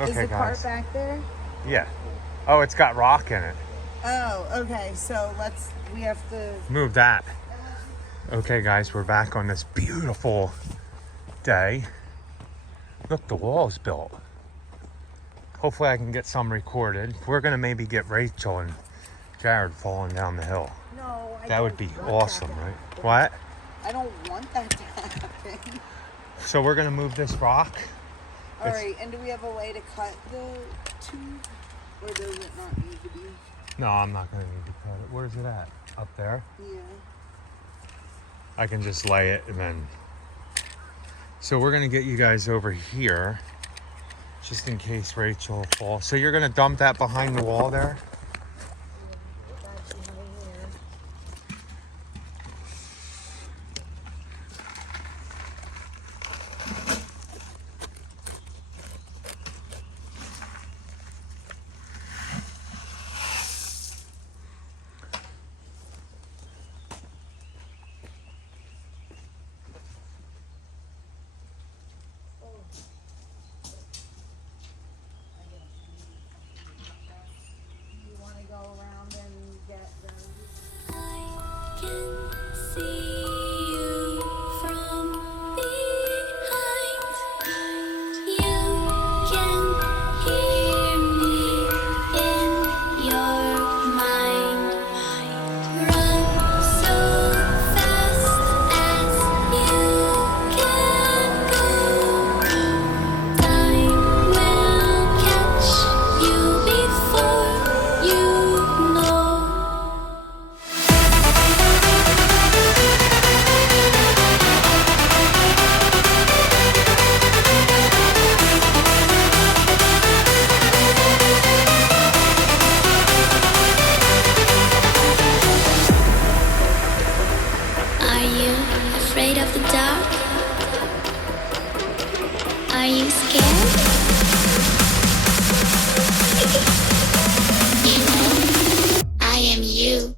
Okay, Is the guys. cart back there? Yeah. Oh, it's got rock in it. Oh, okay. So we have to. Move that. Okay, guys, we're back on this beautiful day. Look, the wall's built. Hopefully I can get some recorded. We're gonna maybe get Rachel and Jared falling down the hill. No, That would be awesome, right? What? I don't want that to happen. So we're gonna move this rock. All right, and do we have a way to cut the tube, or does it not need to be? No, I'm not gonna need to cut it. Where's it at? Up there? Yeah. I can just lay it and then. So we're gonna get you guys over here, just in case Rachel falls. So you're gonna dump that behind the wall there? Afraid of the dark? Are you scared? You know, I am you.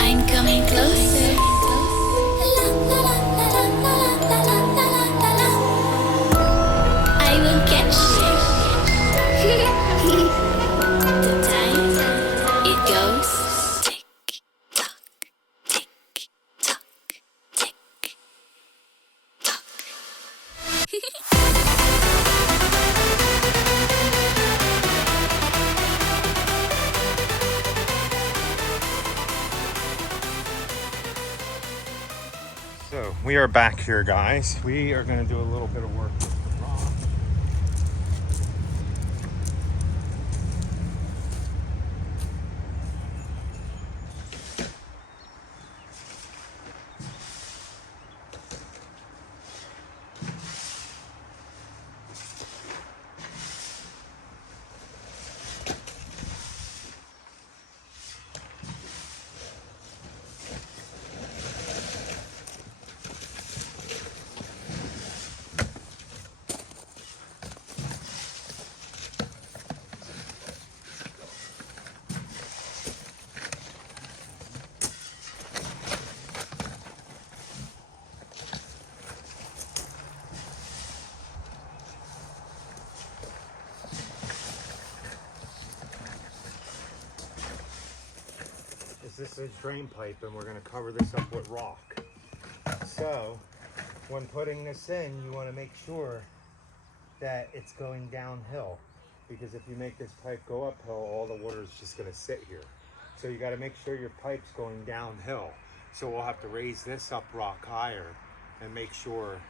I'm coming closer. I will catch you. The time it goes tick tock, tick tock, tick tock. So we are back here, guys. We are gonna do a little bit of work with the rock. This is drain pipe, and we're going to cover this up with rock. So when putting this in, you want to make sure that it's going downhill, because if you make this pipe go uphill, all the water is just going to sit here. So you got to make sure your pipe's going downhill. So we'll have to raise this up rock higher and make sure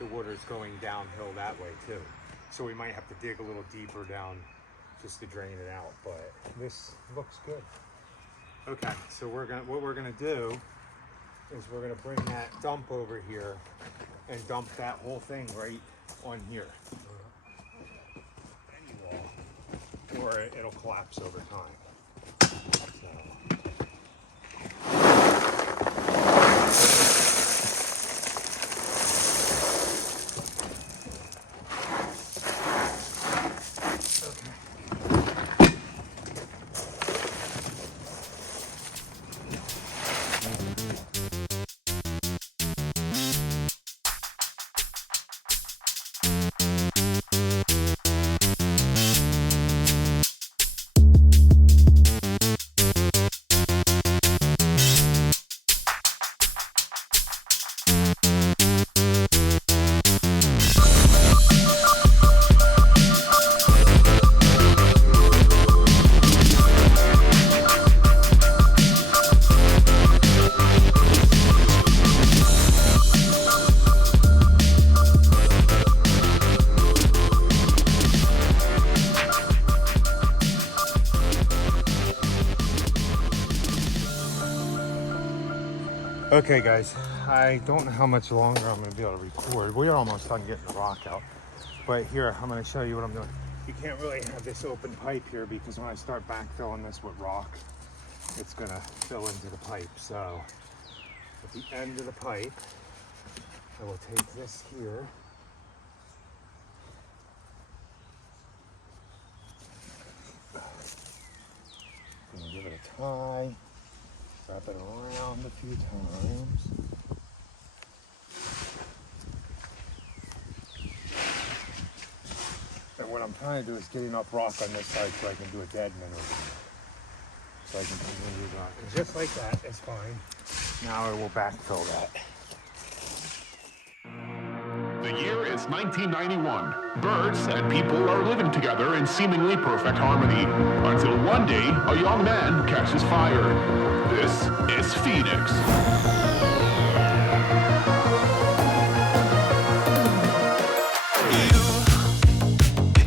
the water's going downhill that way too. So we might have to dig a little deeper down just to drain it out, but this looks good. Okay, so what we're gonna do is we're gonna bring that dump over here and dump that whole thing right on here. Any wall, or it'll collapse over time. So. Okay guys, I don't know how much longer I'm going to be able to record. We're almost done getting the rock out. But here, I'm going to show you what I'm doing. You can't really have this open pipe here because when I start backfilling this with rock, it's going to fill into the pipe. So at the end of the pipe, I will take this here. And give it a tie. Wrap it around a few times. And what I'm trying to do is get enough rock on this side so I can do a dead man over here. So I can continue to rock. And just like that, it's fine. Now I will backfill that. The year is 1991. Birds and people are living together in seemingly perfect harmony. Until one day, a young man catches fire. This is Phoenix.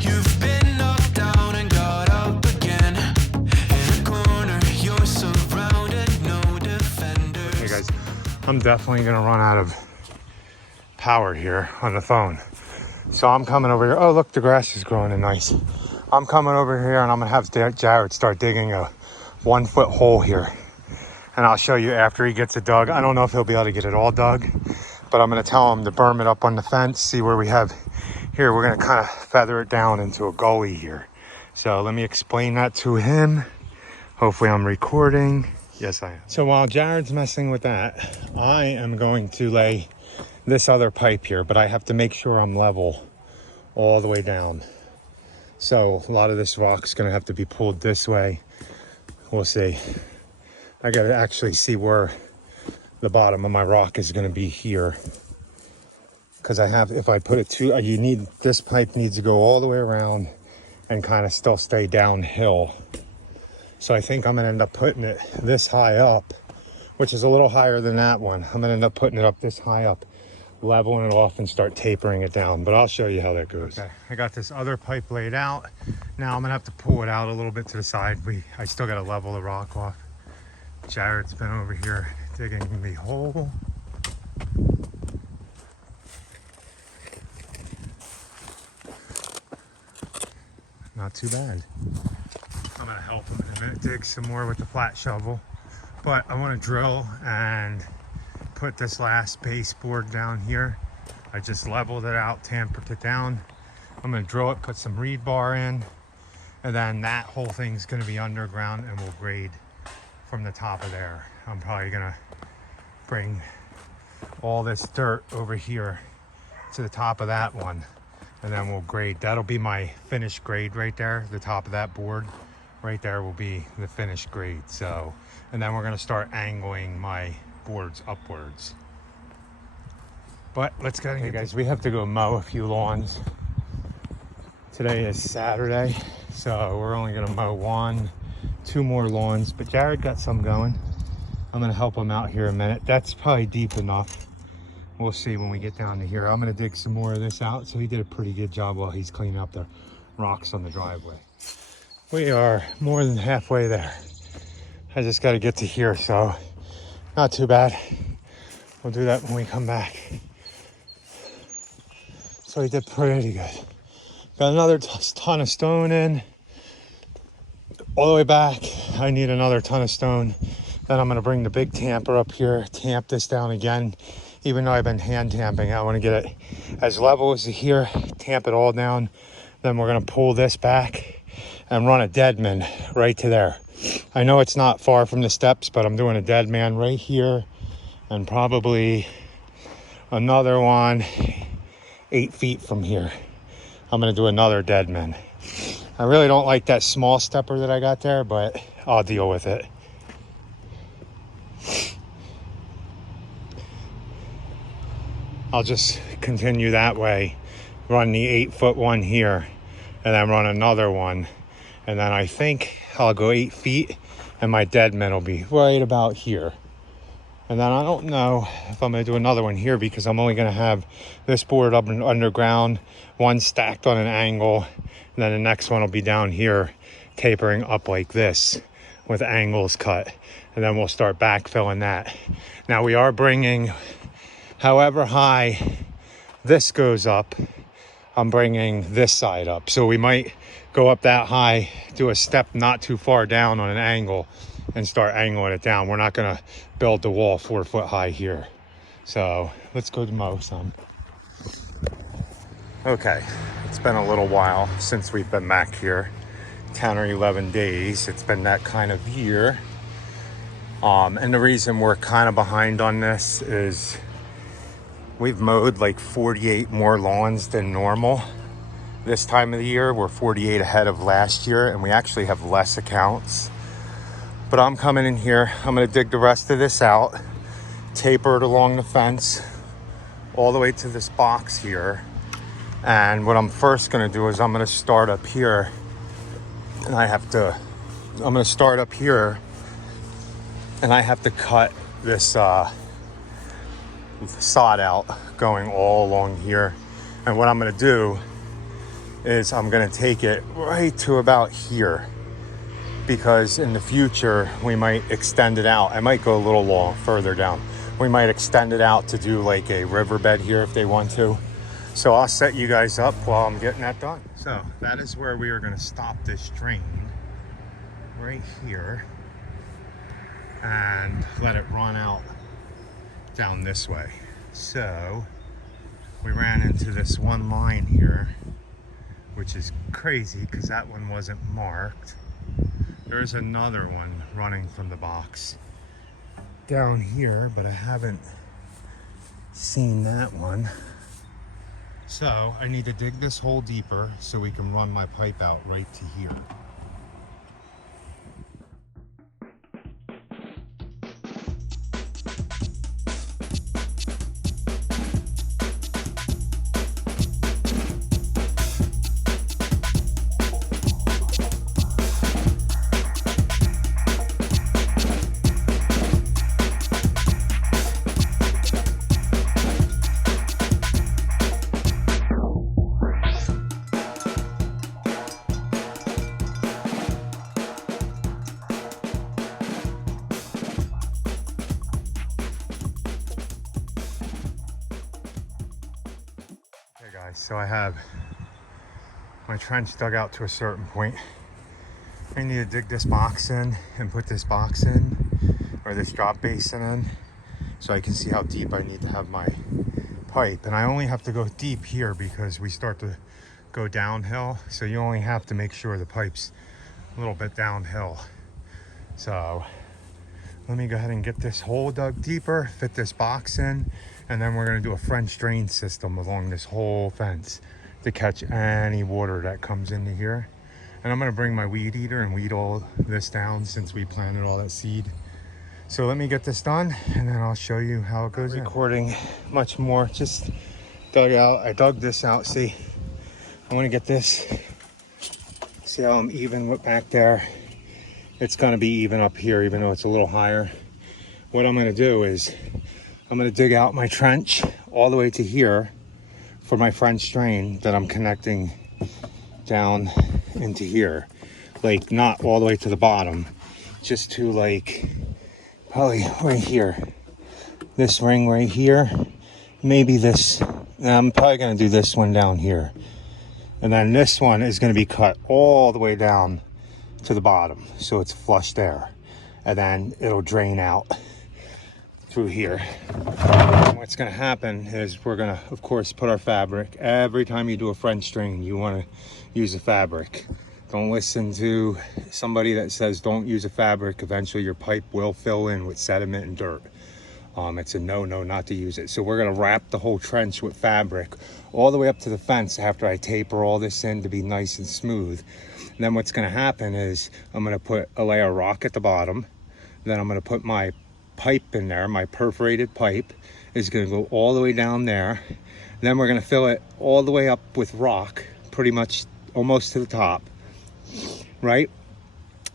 You've been knocked down and got up again. In a corner, you're surrounded, no defenders. Hey guys, I'm definitely gonna run out of power here on the phone. So I'm coming over here. Oh, look, the grass is growing in nice. I'm coming over here and I'm gonna have Jared start digging a 1 foot hole here. And I'll show you after he gets it dug. I don't know if he'll be able to get it all dug, but I'm gonna tell him to berm it up on the fence, see where we have here. We're gonna kind of feather it down into a gully here. So let me explain that to him. Hopefully I'm recording. Yes, I am. So while Jared's messing with that, I am going to lay this other pipe here, but I have to make sure I'm level all the way down. So a lot of this rock's gonna have to be pulled this way. We'll see. I gotta actually see where the bottom of my rock is gonna be here. Cause I have, if I put it too, this pipe needs to go all the way around and kind of still stay downhill. So I think I'm gonna end up putting it this high up, which is a little higher than that one. I'm gonna end up putting it up this high up, leveling it off and start tapering it down, but I'll show you how that goes. Okay, I got this other pipe laid out. Now I'm gonna have to pull it out a little bit to the side. I still gotta level the rock off. Jared's been over here digging the hole. Not too bad. I'm gonna help him in a minute dig some more with the flat shovel, but I want to drill and put this last baseboard down here. I just leveled it out, tampered it down. I'm gonna drill it, put some reed bar in, and then that whole thing's gonna be underground and we'll grade from the top of there. I'm probably gonna bring all this dirt over here to the top of that one, and then we'll grade. That'll be my finished grade right there. The top of that board right there will be the finished grade. So, and then we're gonna start angling my boards upwards. But let's go. Hey guys, we have to go mow a few lawns. Today is Saturday, so we're only gonna mow 2 more lawns, but Jared got some going. I'm gonna help him out here a minute. That's probably deep enough. We'll see when we get down to here. I'm gonna dig some more of this out. So he did a pretty good job while he's cleaning up the rocks on the driveway. We are more than halfway there. I just gotta get to here, so not too bad. We'll do that when we come back. So I did pretty good. Got another ton of stone in. All the way back, I need another ton of stone. Then I'm gonna bring the big tamper up here, tamp this down again. Even though I've been hand tamping, I wanna get it as level as here, tamp it all down. Then we're gonna pull this back and run a dead man right to there. I know it's not far from the steps, but I'm doing a dead man right here and probably another one 8 feet from here. I'm gonna do another dead man. I really don't like that small stepper that I got there, but I'll deal with it. I'll just continue that way, run the 8-foot one here, and then run another one. And then I think I'll go 8 feet and my dead man will be right about here. And then I don't know if I'm gonna do another one here because I'm only gonna have this board up and underground, one stacked on an angle, and then the next one will be down here, tapering up like this with angles cut. And then we'll start backfilling that. Now we are bringing, however high this goes up, I'm bringing this side up. So we might go up that high, do a step not too far down on an angle and start angling it down. We're not gonna build the wall 4 foot high here. So let's go to mow some. Okay, it's been a little while since we've been back here. 10 or 11 days. It's been that kind of year. And the reason we're kind of behind on this is we've mowed like 48 more lawns than normal. This time of the year, we're 48 ahead of last year, and we actually have less accounts. But I'm coming in here, I'm gonna dig the rest of this out, taper it along the fence, all the way to this box here. And what I'm first gonna do is I'm gonna start up here, and I'm gonna start up here, and I have to cut this sod out going all along here. And what I'm gonna do is I'm gonna take it right to about here, because in the future we might extend it out. I might go a little further down. We might extend it out to do like a riverbed here if they want to. So I'll set you guys up while I'm getting that done. So that is where we are gonna stop this drain, right here, and let it run out down this way. So we ran into this one line here, which is crazy because that one wasn't marked. There's another one running from the box down here, but I haven't seen that one. So I need to dig this hole deeper so we can run my pipe out right to here. So I have my trench dug out to a certain point. I need to dig this box in and put this box in, or this drop basin in, so I can see how deep I need to have my pipe. And I only have to go deep here because we start to go downhill. So you only have to make sure the pipe's a little bit downhill. So let me go ahead and get this hole dug deeper, fit this box in, and then we're gonna do a French drain system along this whole fence to catch any water that comes into here. And I'm gonna bring my weed eater and weed all this down since we planted all that seed. So let me get this done and then I'll show you how it goes. Recording much more, just dug out. I dug this out, see, I wanna get this, see how I'm even with back there. It's gonna be even up here, even though it's a little higher. What I'm gonna do is I'm gonna dig out my trench all the way to here for my French drain that I'm connecting down into here. Like not all the way to the bottom, just to like probably right here. This ring right here, maybe this Now I'm probably going to do this one down here. And then this one is going to be cut all the way down to the bottom. So it's flush there. And then it'll drain out through here. And what's going to happen is we're going to, of course, put our fabric. Every time you do a French drain, you want to use a fabric. Don't listen to somebody that says don't use a fabric. Eventually your pipe will fill in with sediment and dirt. It's a no-no not to use it. So we're going to wrap the whole trench with fabric all the way up to the fence after I taper all this in to be nice and smooth. And then what's going to happen is I'm going to put a layer of rock at the bottom. Then I'm going to put my pipe in there. My perforated pipe is going to go all the way down there. And then we're going to fill it all the way up with rock, pretty much almost to the top, right?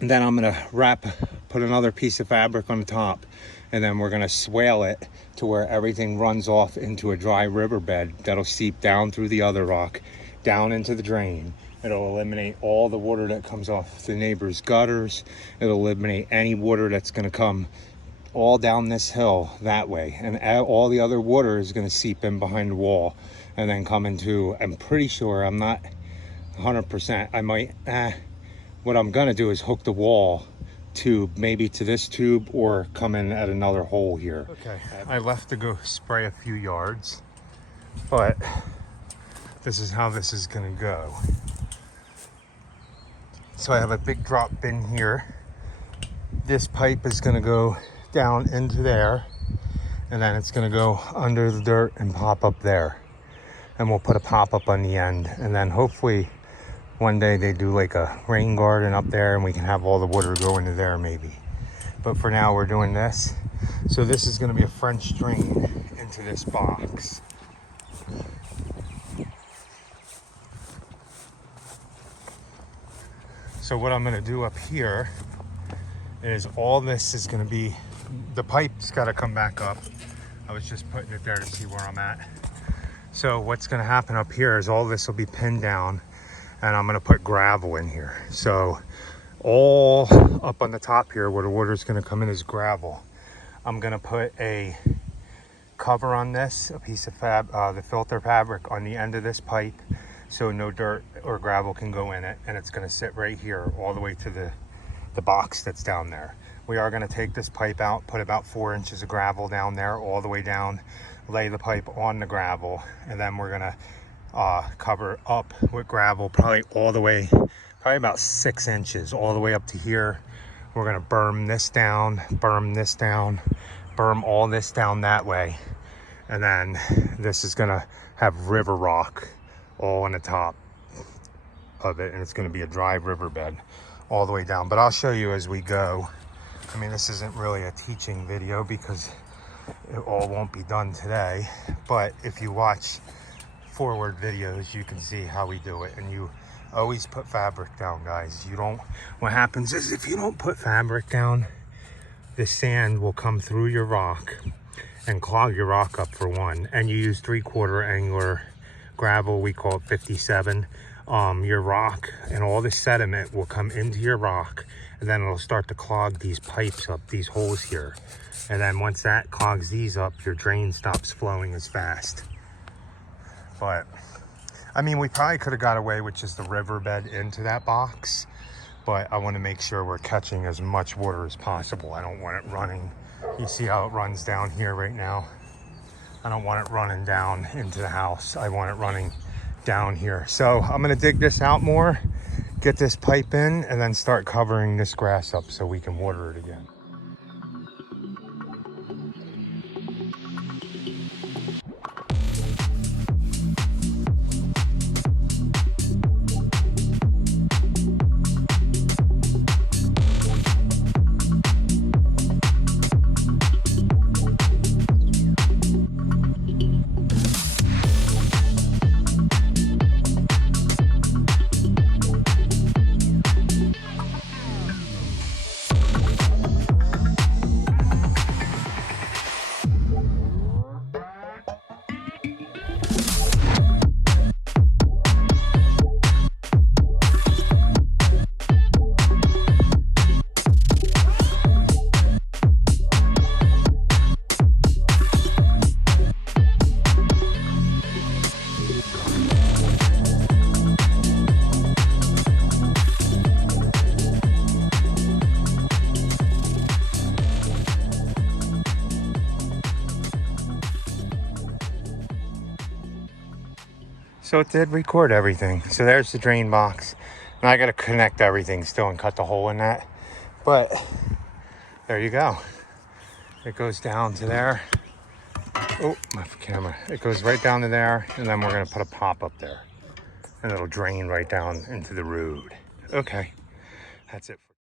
And then I'm going to put another piece of fabric on the top. And then we're going to swale it to where everything runs off into a dry riverbed that'll seep down through the other rock, down into the drain. It'll eliminate all the water that comes off the neighbor's gutters. It'll eliminate any water that's going to come all down this hill that way. And all the other water is going to seep in behind the wall and then come into, I'm pretty sure, I'm not 100%. I might, what I'm going to do is hook the wall tube maybe to this tube or come in at another hole here. Okay, I left to go spray a few yards, but this is how this is going to go. So I have a big drop bin here. This pipe is going to go down into there, and then it's going to go under the dirt and pop up there, and we'll put a pop-up on the end, and then hopefully one day they do like a rain garden up there and we can have all the water go into there maybe. But for now we're doing this. So this is going to be a French drain into this box. So what I'm going to do up here is all this is going to be, the pipe's got to come back up. I was just putting it there to see where I'm at. So what's going to happen up here is all this will be pinned down, and I'm going to put gravel in here. So all up on the top here where the water is going to come in is gravel. I'm going to put a cover on this, a piece of the filter fabric on the end of this pipe, so no dirt or gravel can go in it, and it's going to sit right here all the way to the box that's down there. We are going to take this pipe out, put about 4 inches of gravel down there all the way down, lay the pipe on the gravel, and then we're going to cover up with gravel probably all the way, probably about 6 inches all the way up to here. We're going to berm this down, berm all this down that way, and then this is going to have river rock all on the top of it, and it's going to be a dry riverbed all the way down. But I'll show you as we go. I mean, this isn't really a teaching video because it all won't be done today, but if you watch forward videos you can see how we do it. And you always put fabric down, guys. You don't, what happens is if you don't put fabric down, the sand will come through your rock and clog your rock up, for one. And you use 3/4 angular gravel, we call it 57. Your rock and all the sediment will come into your rock, and then it'll start to clog these pipes up, these holes here. And then once that clogs these up, your drain stops flowing as fast. But I mean, we probably could have got away with just the riverbed into that box, but I want to make sure we're catching as much water as possible. I don't want it running. You see how it runs down here right now? I don't want it running down into the house. I want it running down here. So I'm going to dig this out more, get this pipe in, and then start covering this grass up so we can water it again. So it did record everything. So there's the drain box. And I got to connect everything still and cut the hole in that. But there you go. It goes down to there. Oh, my camera. It goes right down to there. And then we're going to put a pop up there. And it'll drain right down into the road. Okay. That's it.